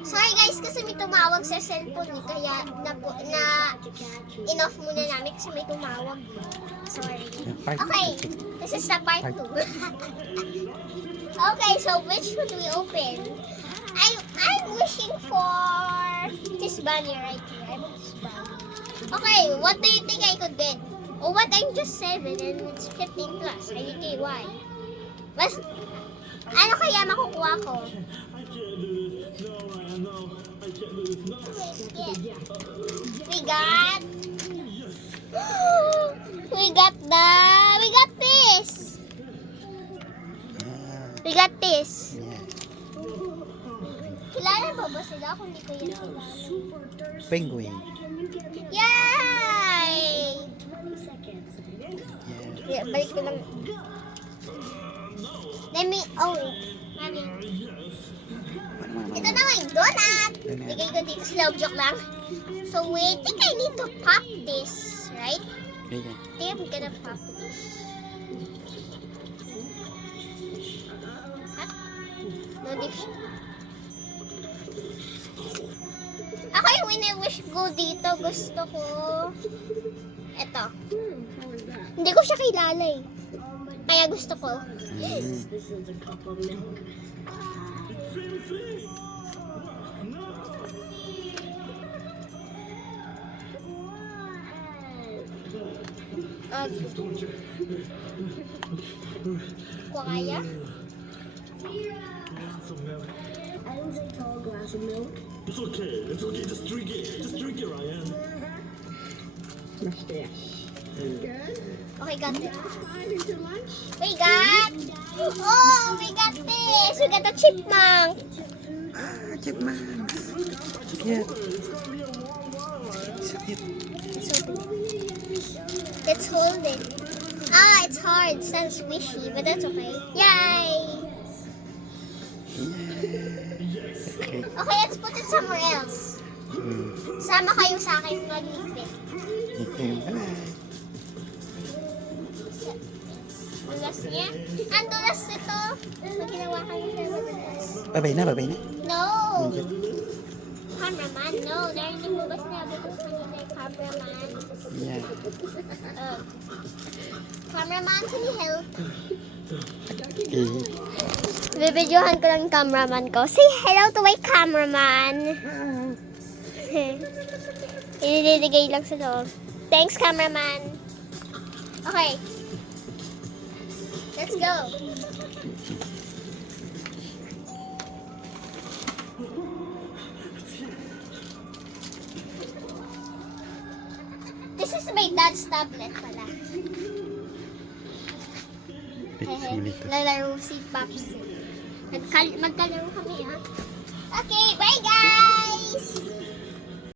Sorry guys, kasi may tumawag sa cellphone eh, kaya in-off muna namin kasi may tumawag. Sorry. Okay, this is the part 2. Okay, so which would we open? I'm wishing for this bunny right here. I want this bunny. Okay, what do you think I could get? Oh, what? I'm just 7 and it's 15 plus. IDK, why? Mas, ano kaya makukuha ko? We got this. We got this. Kilala mo ba sila kung hindi ko yan kilala? Penguin. Yay! Yeah, balik ko lang. Let me, mami. Ito na nga yung donut. Bigay ko dito sa loob, joke lang. So wait, I think I need to pop this, right? Okay. I think I'm gonna pop this. Cut? No diction. Ako yung wini-wish ko dito. Gusto ko eto. Hindi ko siya kilala eh. Kaya gusto ko. Kung kaya? I was a tall glass of milk. It's okay, just drink it. Just drink it, Ryan. Mustache. Good. Okay, got it. Fine into lunch. We got this. We got the chipmunk. Chipmunk. Yeah. So cute. Let's hold it. Ah, it's hard. It's not squishy, but that's okay. Yay! Okay. Okay, let's put it somewhere else. Sama kayo sa akin mag-lipit. Okay. Dulas niya? Ang dulas nito. Pag ginawa kayo siya madulas. Babay na. No! Cameraman, no. Narinig mo ba sinabi ko kanina yung cameraman? Yeah. Cameraman, can you help? Okay. Bibidyohan ko lang yung cameraman ko. Say hello to my cameraman. Iniligay lang sa loob. Thanks, cameraman. Okay. Let's go. This is my dad's tablet pala. Lalaro si Pops. Magkalaro kami, ha? Okay, bye guys!